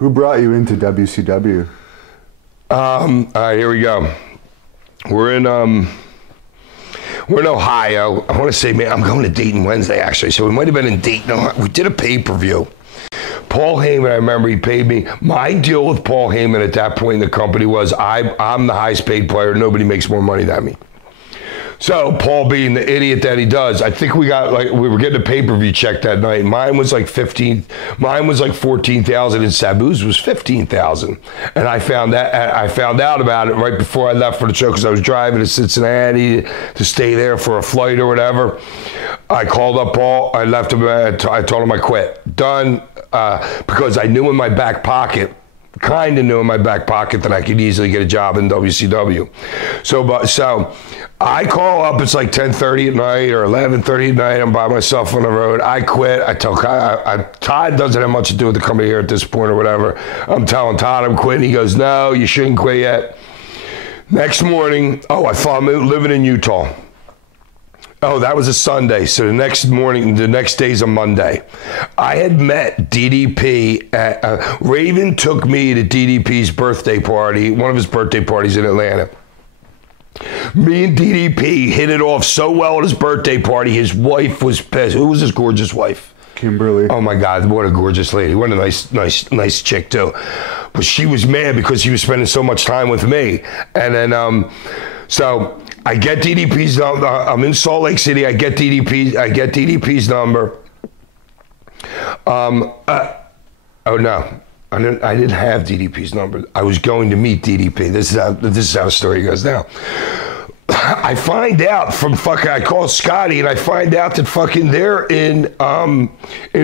Who brought you into WCW? All right, here we go. We're in Ohio. I want to say, man, I'm going to Dayton Wednesday, actually. So we might have been in Dayton. We did a pay-per-view. Paul Heyman, I remember he paid me. My deal with Paul Heyman at that point in the company was I'm the highest paid player. Nobody makes more money than me. So Paul, being the idiot that he does, I think we were getting a pay-per-view check that night. Mine was like 14,000 and Sabu's was 15,000. And I found out about it right before I left for the show because I was driving to Cincinnati to stay there for a flight or whatever. I called up Paul. I left him. I told him I quit. Done. Because I knew in my back pocket, that I could easily get a job in WCW. So I call up, it's like 10:30 at night or 11:30 at night. I'm by myself on the road. I quit. I tell Todd doesn't have much to do with the company here at this point or whatever. I'm telling Todd I'm quitting. He goes, no, you shouldn't quit yet. Next morning, I thought I'm living in Utah. Oh, that was a Sunday. So the next day's a Monday. I had met DDP Raven took me to DDP's birthday party, one of his birthday parties in Atlanta. Me and DDP hit it off so well at his birthday party. His wife was pissed. Who was his gorgeous wife? Kimberly. Oh my God, what a gorgeous lady. What a nice chick too. But she was mad because he was spending so much time with me. And then, so I get DDP's number. I'm in Salt Lake City. I get DDP's number. Oh no. I didn't have DDP's number. I was going to meet DDP. This is how the story goes now. I find out I call Scotty and I find out that they're in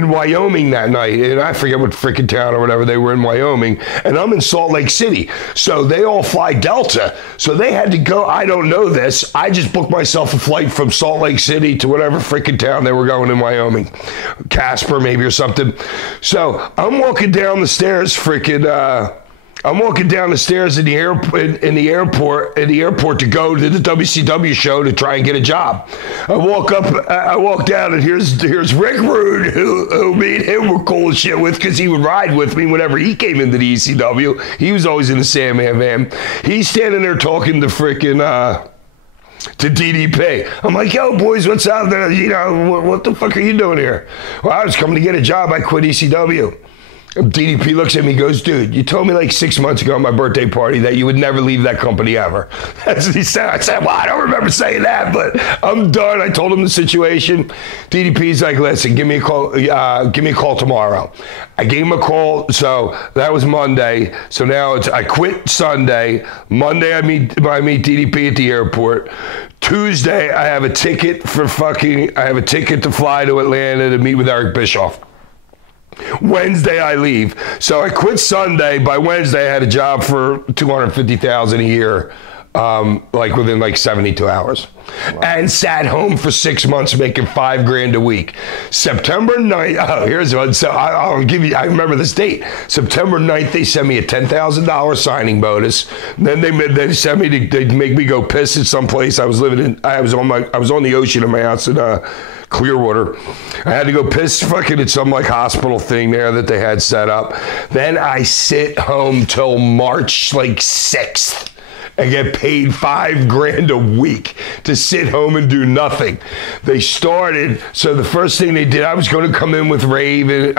Wyoming that night. And I forget what freaking town or whatever they were in Wyoming. And I'm in Salt Lake City. So they all fly Delta. So they had to go. I don't know this. I just booked myself a flight from Salt Lake City to whatever freaking town they were going in Wyoming. Casper maybe or something. So I'm walking down the stairs I'm walking down the stairs in the airport to go to the WCW show to try and get a job. I walk down, and here's Rick Rude, who me and him were cool as shit with because he would ride with me whenever he came into the ECW. He was always in the Sandman van. He's standing there talking to to DDP. I'm like, yo, boys, what's up? What the fuck are you doing here? Well, I was coming to get a job. I quit ECW. DDP looks at me and goes, dude, you told me like 6 months ago at my birthday party that you would never leave that company ever. That's what he said. I said, well, I don't remember saying that, but I'm done. I told him the situation. DDP's like, listen, give me a call tomorrow. I gave him a call. So that was Monday. So now I quit Sunday. Monday, I meet DDP at the airport. Tuesday, I have a ticket to fly to Atlanta to meet with Eric Bischoff. Wednesday I leave. So I quit Sunday. By Wednesday I had a job for $250,000 a year, within 72 hours. Wow. And sat home for 6 months making $5,000 a week. September 9th, here's one. So I'll give you, I remember this date. September 9th, they sent me a $10,000 signing bonus. Then they sent me they'd make me go piss at some place. I was on the ocean in my house in Clearwater. I had to go piss at some hospital thing there that they had set up. Then I sit home till March 6th and get paid $5,000 a week to sit home and do nothing. They started, so the first thing they did, I was going to come in with Raven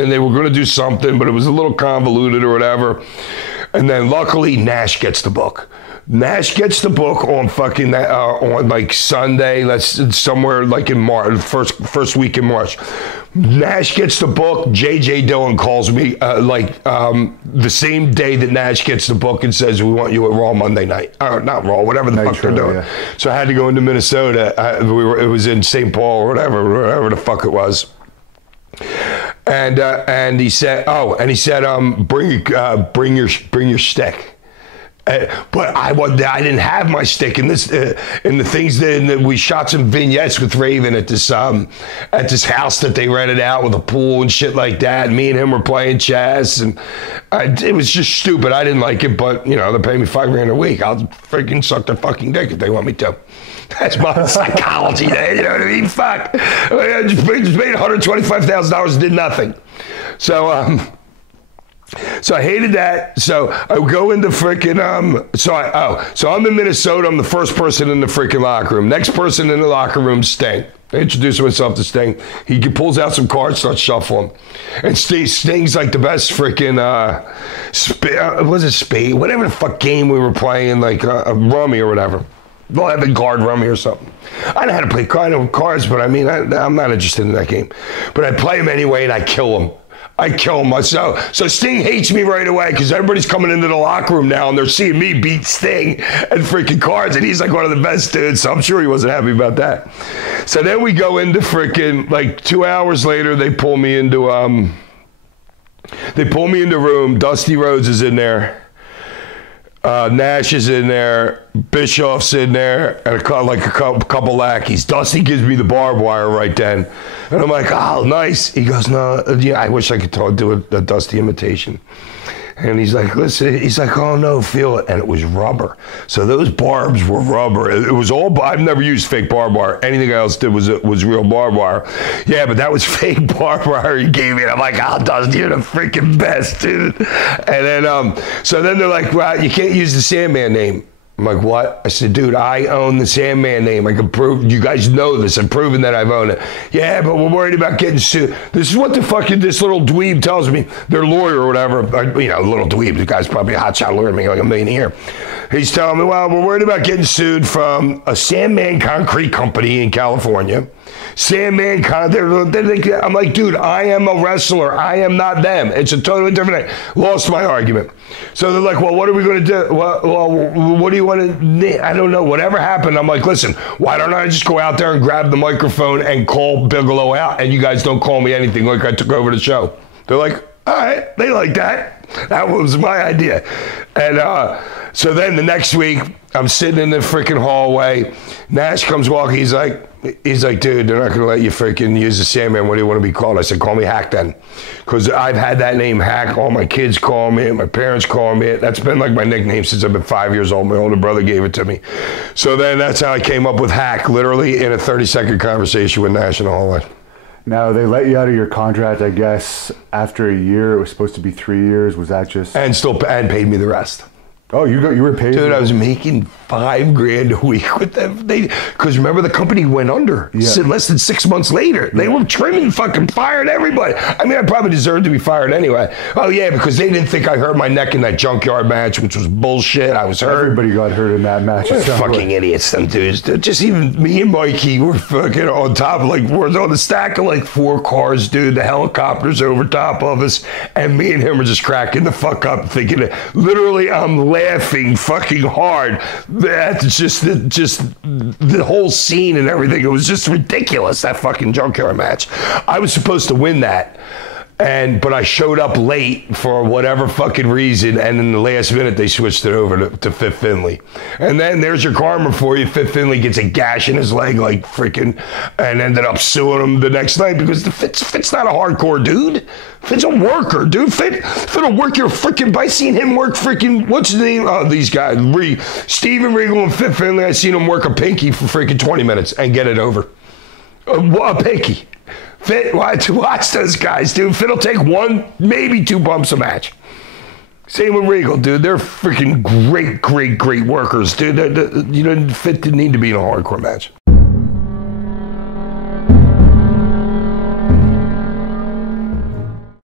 and they were going to do something, but it was a little convoluted or whatever. And then luckily Nash gets the book. Nash gets the book on on Sunday, somewhere in March, first week in March. Nash gets the book. JJ Dillon calls me the same day that Nash gets the book and says, we want you at Raw Monday night. Not Raw, whatever the fuck they're doing. Yeah. So I had to go into Minnesota. It was in St. Paul or whatever the fuck it was. And he said, bring your stick. But I didn't have my stick in this. In the things that we shot some vignettes with Raven at this house that they rented out with a pool and shit like that. And me and him were playing chess, and it was just stupid. I didn't like it, but they're paying me $5,000 a week. I'll freaking suck their fucking dick if they want me to. That's my psychology there. You know what I mean? Fuck. I just paid $125,000 and did nothing. So So I hated that. So I go into freaking so I'm in Minnesota. I'm the first person in the freaking locker room. Next person in the locker room, Sting. I introduce myself to Sting. He pulls out some cards, starts shuffling. And Sting's like the best freaking, was it spade? Whatever the fuck game we were playing, like a rummy or whatever. 11 card rummy or something. I know how to play cards, but I mean, I'm not interested in that game. But I play him anyway and I kill him. So Sting hates me right away because everybody's coming into the locker room now and they're seeing me beat Sting at freaking cards, and he's like one of the best dudes, so I'm sure he wasn't happy about that. So then we go into freaking, like 2 hours later, they pull me into room. Dusty Rhodes is in there. Nash is in there, Bischoff's in there, and a couple lackeys. Dusty gives me the barbed wire right then. And I'm like, oh, nice. He goes, no, yeah, I wish I could do a Dusty imitation. And he's like, listen, he's like, oh no, feel it. And it was rubber. So those barbs were rubber. It was all, I've never used fake barbed wire. Anything else did was real barbed wire. Yeah, but that was fake barbed wire he gave me. And I'm like, oh, Dusty, you're the freaking best, dude. And then, so then they're like, well, you can't use the Sandman name. I'm like, what? I said, dude, I own the Sandman name. I can prove, you guys know this. I'm proving that I've owned it. Yeah, but we're worried about getting sued. This is what this little dweeb tells me. Their lawyer or whatever, little dweeb. The guy's probably a hotshot lawyer, making like $1 million a year. He's telling me, well, we're worried about getting sued from a Sandman concrete company in California. Sandman, I'm like, dude, I am a wrestler. I am not them. It's a totally different thing. Lost my argument. So they're like, well, what are we going to do? Well, what do you want to, I don't know. Whatever happened, I'm like, listen, why don't I just go out there and grab the microphone and call Bigelow out, and you guys don't call me anything like I took over the show. They're like, all right, they like that. That was my idea. And so then the next week, I'm sitting in the freaking hallway. Nash comes walking. He's like, dude, they're not going to let you freaking use the Sandman. What do you want to be called? I said, call me Hack then. Because I've had that name Hack. All my kids call me it. My parents call me it. That's been like my nickname since I've been 5 years old. My older brother gave it to me. So then that's how I came up with Hack, literally in a 30-second conversation with Nash in the hallway. Now, they let you out of your contract, I guess, after a year. It was supposed to be 3 years. Was that just... And paid me the rest. Oh, you were paid? Dude, I was making $5,000 a week with them. Because remember, the company went under. Yeah. Less than 6 months later. They were trimming, fucking fired everybody. I mean, I probably deserved to be fired anyway. Oh, yeah, because they didn't think I hurt my neck in that junkyard match, which was bullshit. I was hurt. Everybody got hurt in that match. They're fucking idiots, them dudes. Just even me and Mikey were fucking on top, we're on the stack of 4 cars, dude. The helicopter's over top of us. And me and him are just cracking the fuck up, thinking that literally I'm laughing fucking hard. That's just the whole scene and everything. It was just ridiculous, that fucking junkyard match. I was supposed to win that. But I showed up late for whatever fucking reason, and in the last minute they switched it over to Fit Finlay. And then there's your karma for you. Fit Finlay gets a gash in his leg and ended up suing him the next night because Fit's not a hardcore dude. Fit's a worker, dude. Fit'll work your freaking, I seen him work freaking, what's his name? Oh, these guys, Steven Regal and Fit Finlay, I seen him work a pinky for freaking 20 minutes and get it over. A pinky. Fit, watch those guys, dude. Fit will take 1, maybe 2 bumps a match. Same with Regal, dude. They're freaking great workers, dude. Fit didn't need to be in a hardcore match.